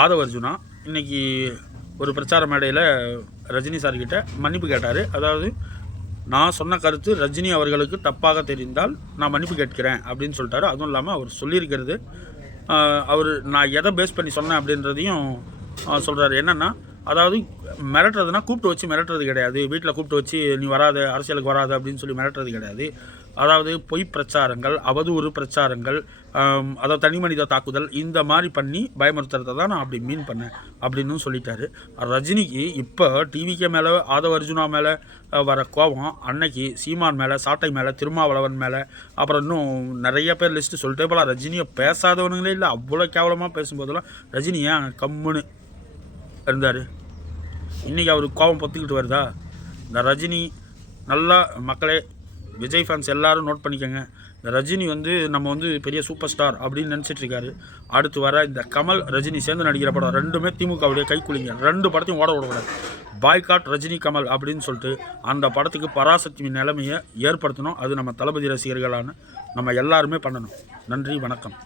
ஆதவ அர்ஜுனா இன்றைக்கி ஒரு பிரச்சார மேடையில் ரஜினி சார்கிட்ட மன்னிப்பு கேட்டார். அதாவது நான் சொன்ன கருத்து ரஜினி அவர்களுக்கு தப்பாக தெரிந்தால் நான் மன்னிப்பு கேட்கிறேன் அப்படின்னு சொல்லிட்டாரு. அதுவும் இல்லாமல் அவர் சொல்லியிருக்கிறது அவர் நான் எதை பேஸ் பண்ணி சொன்னேன் அப்படின்றதையும் சொல்கிறாரு. என்னென்னா, அதாவது மிரட்டுறதுனா கூப்பிட்டு வச்சு மிரட்டுறது கிடையாது, வீட்டில் கூப்பிட்டு வச்சு நீ வராத, அரசியலுக்கு வராது அப்படின்னு சொல்லி மிரட்டுறது கிடையாது. அதாவது பொய் பிரச்சாரங்கள், அவதூறு பிரச்சாரங்கள், அதாவது தனி மனித தாக்குதல், இந்த மாதிரி பண்ணி பயமுறுத்துறதை தான் நான் அப்படி மீன் பண்ணேன் அப்படின்னு சொல்லிட்டாரு. ரஜினிக்கு இப்போ டிவிகே மேலே, ஆதவ அர்ஜுனா மேலே வர கோபம் அன்னைக்கு சீமான் மேலே, சாட்டை மேலே, திருமாவளவன் மேலே, அப்புறம் இன்னும் நிறைய பேர் லிஸ்ட்டு சொல்லிட்டே போகலாம். ரஜினியை பேசாதவனுங்களே இல்லை, அவ்வளோ கேவலமாக பேசும்போதெல்லாம் ரஜினி ஏன் கம்முன்னு இருந்தார்? இன்றைக்கி அவருக்கு கோபம் பொத்துக்கிட்டு வருதா? இந்த ரஜினி நல்லா மக்களே, விஜய் ஃபேன்ஸ் எல்லோரும் நோட் பண்ணிக்கோங்க. இந்த ரஜினி நம்ம பெரிய சூப்பர் ஸ்டார் அப்படின்னு நினச்சிட்ருக்காரு. அடுத்து வர இந்த கமல் ரஜினி சேர்ந்து நடிக்கிற படம் ரெண்டுமே திமுகவுடைய கைக்குலிங்க. 2 படத்தையும் ஓட விடக்கூடாது. பாய்காட் ரஜினி கமல் அப்படின்னு சொல்லிட்டு அந்த படத்துக்கு பராசக்தி நிலைமையை ஏற்படுத்தணும். அது நம்ம தளபதி ரசிகர்களான நம்ம எல்லாருமே பண்ணணும். நன்றி, வணக்கம்.